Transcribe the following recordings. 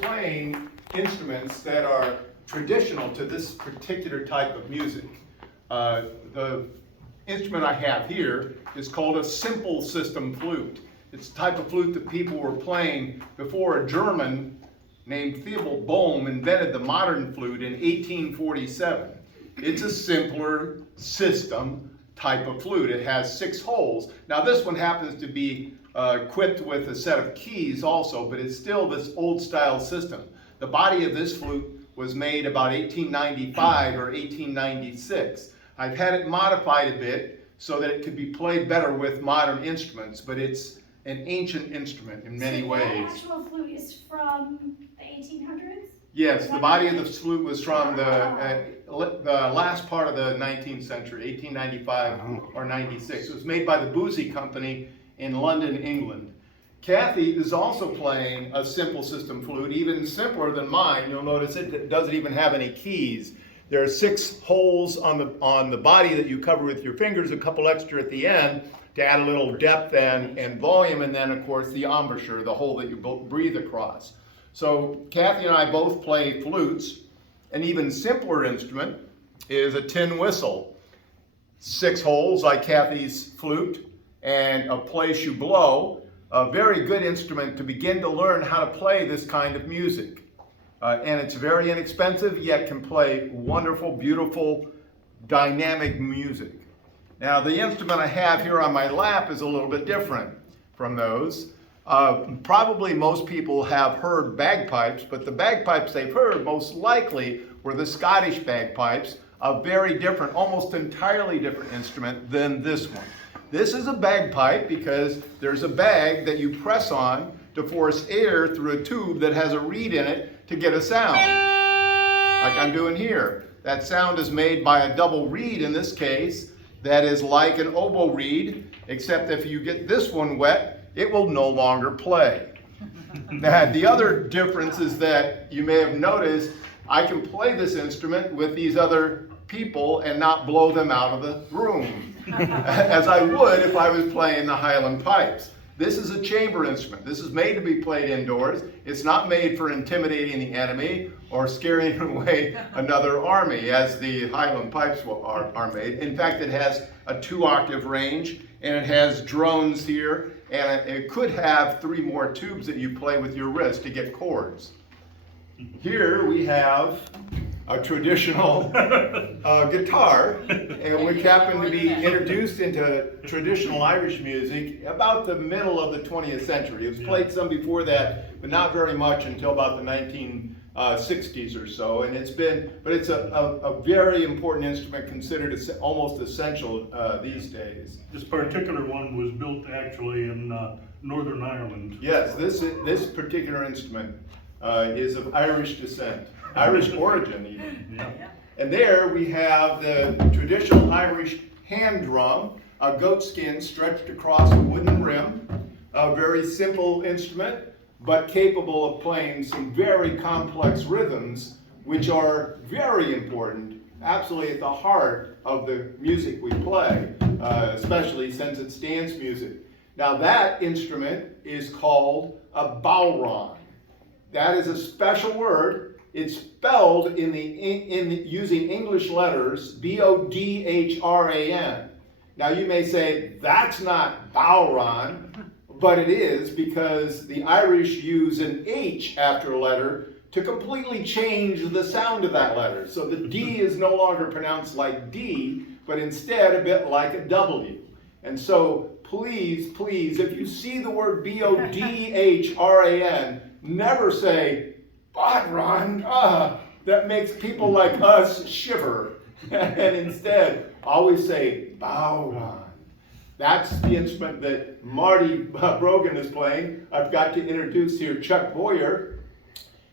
playing instruments that are traditional to this particular type of music. The instrument I have here is called a simple system flute. It's the type of flute that people were playing before a German named Theobald Bohm invented the modern flute in 1847. It's a simpler system type of flute. It has 6 holes. Now this one happens to be equipped with a set of keys also, but it's still this old style system. The body of this flute was made about 1895 or 1896. I've had it modified a bit so that it could be played better with modern instruments, but it's an ancient instrument in many ways. The actual flute is from the 1800s? Yes, the body of the flute was from the last part of the 19th century, 1895 or 96. It was made by the Boosey Company in London, England. Kathy is also playing a simple system flute, even simpler than mine. You'll notice it doesn't even have any keys. There are 6 holes on the body that you cover with your fingers, a couple extra at the end to add a little depth and volume, and then of course the embouchure, the hole that you breathe across. So Kathy and I both play flutes. An even simpler instrument is a tin whistle. 6 holes like Kathy's flute and a place you blow. A very good instrument to begin to learn how to play this kind of music. And it's very inexpensive, yet can play wonderful, beautiful, dynamic music. Now the instrument I have here on my lap is a little bit different from those. Probably most people have heard bagpipes, but the bagpipes they've heard most likely were the Scottish bagpipes, a very different, almost entirely different instrument than this one. This is a bagpipe because there's a bag that you press on to force air through a tube that has a reed in it to get a sound, like I'm doing here. That sound is made by a double reed in this case that is like an oboe reed, except if you get this one wet, it will no longer play. Now, the other difference is that you may have noticed I can play this instrument with these other people and not blow them out of the room, as I would if I was playing the Highland pipes. This is a chamber instrument. This is made to be played indoors. It's not made for intimidating the enemy or scaring away another army, as the Highland pipes are made. In fact, it has a 2-octave range, and it has drones here, and it could have 3 more tubes that you play with your wrist to get chords. Here we have a traditional guitar, and we happen to be introduced into traditional Irish music about the middle of the 20th century. It was played some before that, but not very much until about the 1960s or so. And it's a very important instrument, considered almost essential these days. This particular one was built actually in Northern Ireland. Yes, this particular instrument is of Irish descent. Irish origin even. Yeah. And there we have the traditional Irish hand drum, a goat skin stretched across a wooden rim, a very simple instrument, but capable of playing some very complex rhythms, which are very important, absolutely at the heart of the music we play, especially since it's dance music. Now that instrument is called a bowron. That is a special word. It's spelled using English letters, B-O-D-H-R-A-N. Now you may say, that's not bowron, but it is, because the Irish use an H after a letter to completely change the sound of that letter. So the D is no longer pronounced like D, but instead a bit like a W. And so please, if you see the word B-O-D-H-R-A-N, never say, Bodron, that makes people like us shiver. And instead, always say, bowron. That's the instrument that Marty Brogan is playing. I've got to introduce here Chuck Boyer,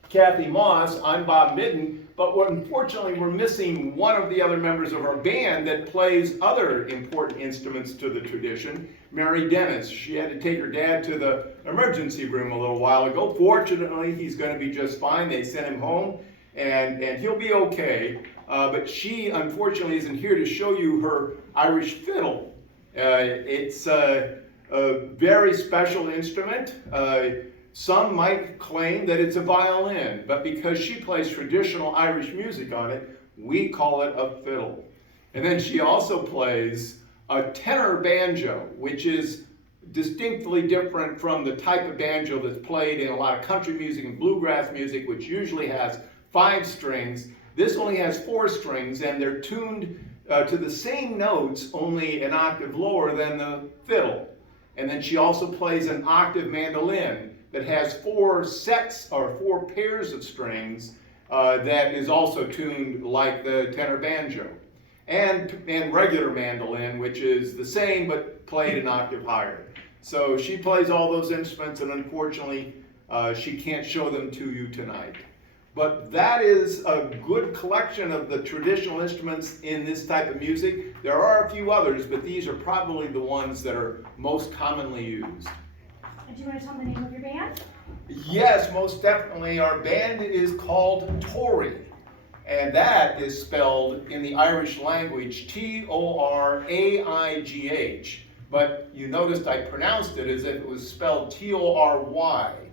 Kathy Moss, I'm Bob Midden, but unfortunately we're missing one of the other members of our band that plays other important instruments to the tradition, Mary Dennis. She had to take her dad to the emergency room a little while ago. Fortunately, he's going to be just fine. They sent him home, and he'll be okay. But she, unfortunately, isn't here to show you her Irish fiddle. It's a very special instrument. Some might claim that it's a violin, but because she plays traditional Irish music on it, we call it a fiddle. And then she also plays a tenor banjo, which is distinctly different from the type of banjo that's played in a lot of country music and bluegrass music, which usually has 5 strings. This only has 4 strings, and they're tuned to the same notes, only an octave lower than the fiddle. And then she also plays an octave mandolin that has 4 sets or 4 pairs of strings that is also tuned like the tenor banjo. And regular mandolin, which is the same but played an octave higher. So she plays all those instruments, and unfortunately she can't show them to you tonight. But that is a good collection of the traditional instruments in this type of music. There are a few others, but these are probably the ones that are most commonly used. And do you want to tell me the name of your band? Yes, most definitely. Our band is called Tory, and that is spelled in the Irish language Toraigh. But you noticed I pronounced it as if it was spelled Tory.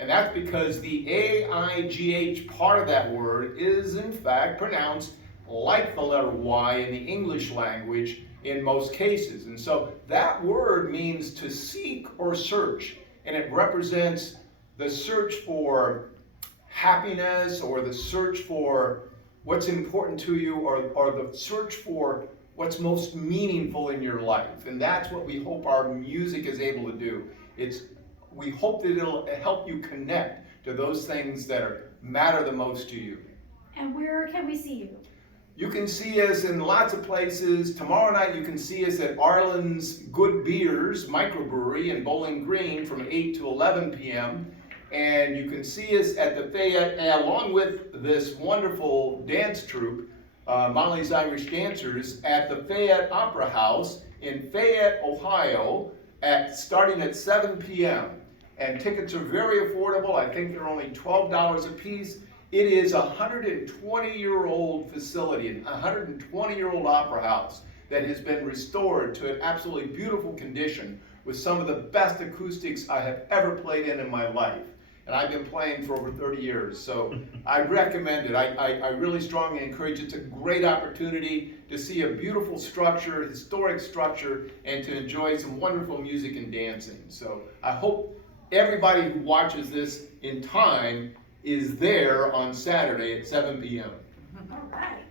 And that's because the AIGH part of that word is in fact pronounced like the letter Y in the English language in most cases. And so that word means to seek or search, and it represents the search for happiness, or the search for what's important to you, or the search for what's most meaningful in your life. And that's what we hope our music is able to do. We hope that it'll help you connect to those things that matter the most to you. And where can we see you? You can see us in lots of places. Tomorrow night you can see us at Arlen's Good Beers microbrewery in Bowling Green from 8 to 11 p.m. And you can see us at the Fayette, along with this wonderful dance troupe, Molly's Irish Dancers, at the Fayette Opera House in Fayette, Ohio, starting at 7 p.m. And tickets are very affordable. I think they're only $12 a piece. It is a 120-year-old facility, a 120-year-old opera house that has been restored to an absolutely beautiful condition with some of the best acoustics I have ever played in my life. And I've been playing for over 30 years, so I recommend it. I really strongly encourage it. It's a great opportunity to see a beautiful structure, historic structure, and to enjoy some wonderful music and dancing. So I hope everybody who watches this in time is there on Saturday at 7 p.m. All right.